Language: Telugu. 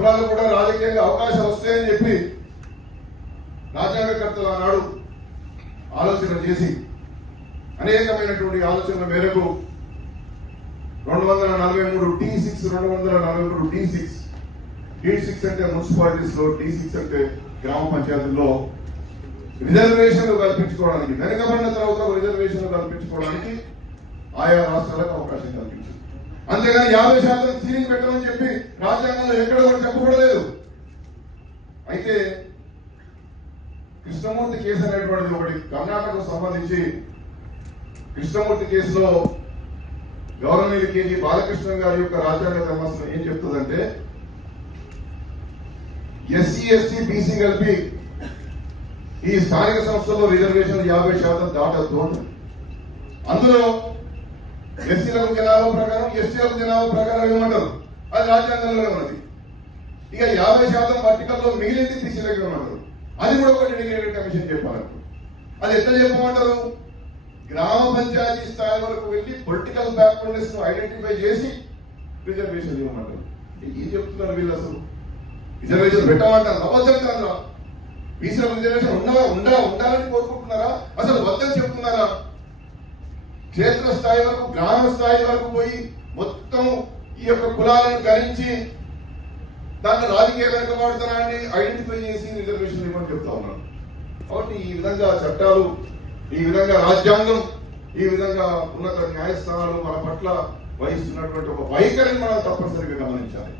కులాలు కూడా రాజకీయంగా అవకాశం వస్తాయని చెప్పి రాజ్యాంగకర్తలు ఆనాడు ఆలోచన చేసి అనేకమైనటువంటి ఆలోచనల మేరకు 243 T6 243 D6 D6 అంటే మున్సిపాలిటీస్ లో, D6 అంటే గ్రామ పంచాయతీల్లో రిజర్వేషన్లు కల్పించుకోవడానికి, వెనుకబడిన తర్వాత రిజర్వేషన్లు కల్పించుకోవడానికి ఆయా రాష్ట్రాలకు అవకాశం కల్పించింది. అంతేగాని 50% సీలింగ్ పెట్టమని చెప్పి రాజ్యాంగంలో ఎక్కడ కూడా చెప్పకూడలేదు. అయితే కృష్ణమూర్తి కేసు అనేటువంటిది ఒకటి కర్ణాటకకు సంబంధించి కృష్ణమూర్తి కేసులో గవర్నర్ కేజీ బాలకృష్ణ గారి యొక్క రాజ్యాంగ ధర్మాసనం ఏం చెప్తుందంటే ఎస్సీ ఎస్టీ బీసీ కలిపి ఈ స్థానిక సంస్థల్లో రిజర్వేషన్ 50% దాటద్దు. అందులో ఎస్సీలకు జనాభా ప్రకారం, ఎస్టీలకు జనాభా ప్రకారం ఇవ్వమంటారు, అది రాజ్యాంగంలో ఉన్నది. ఇక 50% వర్టికల్లో మిగిలింది బీసీలకు ఇవ్వమంటారు, అది కూడా ఒకటి ఇంటిగ్రేటెడ్ కమిషన్ చెప్పాలంటారు. అది ఎట్లా చెప్పమంటారు? గ్రామ పంచాయతీ స్థాయి వరకు వెళ్ళి పొలిటికల్ బ్యాక్వర్డ్నెస్ ను ఐడెంటిఫై చేసి రిజర్వేషన్ ఇవ్వమంటారు. ఏం చెప్తున్నారు వీళ్ళు? అసలు రిజర్వేషన్ పెట్టమంటారు, అబద్ధంటారా? బీసీలకు రిజర్వేషన్ ఉండాలని కోరుకుంటున్నారా? అసలు వద్దని చెప్తున్నారా? క్షేత్ర స్థాయి వరకు, గ్రామ స్థాయి వరకు పోయి మొత్తం ఈ యొక్క కులాలను గణించి దాంట్లో రాజకీయ వెనుకబాటుతనాన్ని ఐడెంటిఫై చేసి రిజర్వేషన్ ఇవ్వమని చెప్తా ఉన్నారు. కాబట్టి ఈ విధంగా చట్టాలు, ఈ విధంగా రాజ్యాంగం, ఈ విధంగా ఉన్నత న్యాయస్థానాలు మన పట్ల వహిస్తున్నటువంటి ఒక వైఖరిని మనం తప్పనిసరిగా గమనించాలి.